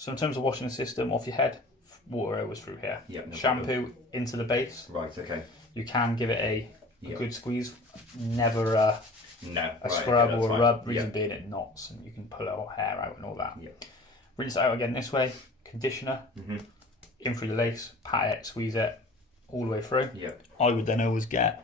So in terms of washing the system off your head, water always through here. Yep, no Shampoo problem. into the base. Right, okay. You can give it a Yep. good squeeze. Never a scrub or a rub. Reason being it knots and you can pull our hair out and all that. Yep. Rinse it out again this way. Conditioner. In through the lace. Pat it. Squeeze it all the way through. Yep. I would then always get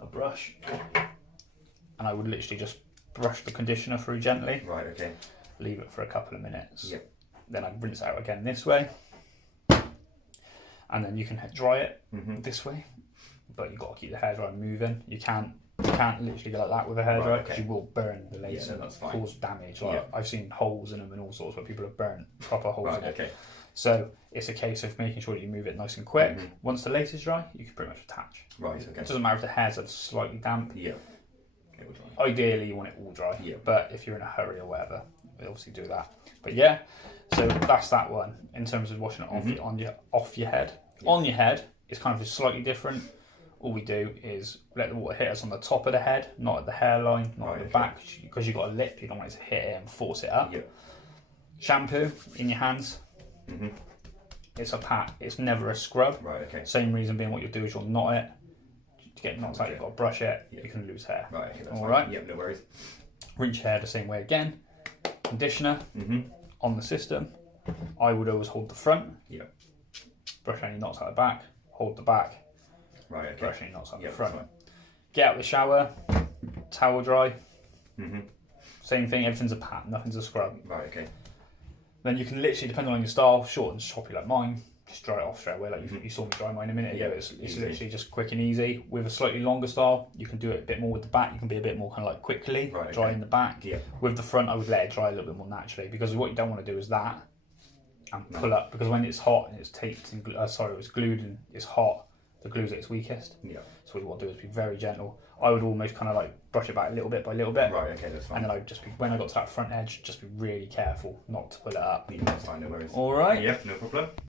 a brush and I would literally just brush the conditioner through gently. Right, okay. Leave it for a couple of minutes. Yep. Then I'd rinse it out again this way. And then you can dry it this way. But you've got to keep the hairdryer moving. You can't literally go like that with a hairdryer because you will burn the lace and cause damage. Like I've seen holes in them and all sorts where people have burnt proper holes in it. Okay. So it's a case of making sure that you move it nice and quick. Once the lace is dry, you can pretty much attach. Right, okay. It doesn't matter if the hairs are slightly damp. Yeah. Ideally, you want it all dry. Yeah. But if you're in a hurry or whatever, we obviously do that. But yeah, so that's that one in terms of washing it off your head. Yeah. On your head, it's kind of slightly different. All we do is let the water hit us on the top of the head, not at the hairline, not at the back, because you've got a lip. You don't want it to hit it and force it up. Yeah. Shampoo in your hands. It's a pat. It's never a scrub. Right. Okay. Same reason being, what you do is you'll knot it. To get knots out, you've got to brush it. You can lose hair. Right. Okay, that's all right. Yep. No worries. Rinse your hair the same way again. Conditioner on the system. I would always hold the front. Yep. Brush any knots out the back. Hold the back. Right. Okay. Brush any knots out the front. Get out of the shower. Towel dry. Same thing. Everything's a pat. Nothing's a scrub. Right. Okay. Then you can literally, depending on your style, short and choppy like mine, just dry it off straight away. Like you saw me dry mine a minute ago. It's literally just quick and easy. With a slightly longer style, you can do it a bit more with the back. You can be a bit more kind of like quickly dry in the back. Yeah. With the front, I would let it dry a little bit more naturally, because what you don't want to do is that and pull up, because when it's hot and it's taped and it's glued and it's hot, the glue's at its weakest. Yeah. So what you want to do is be very gentle. I would almost kind of like brush it back little bit by little bit. Right, okay, that's fine. And then I'd just be, when I got to that front edge, just be really careful not to pull it up. Yeah, that's fine, no worries. All right. Yep, no problem.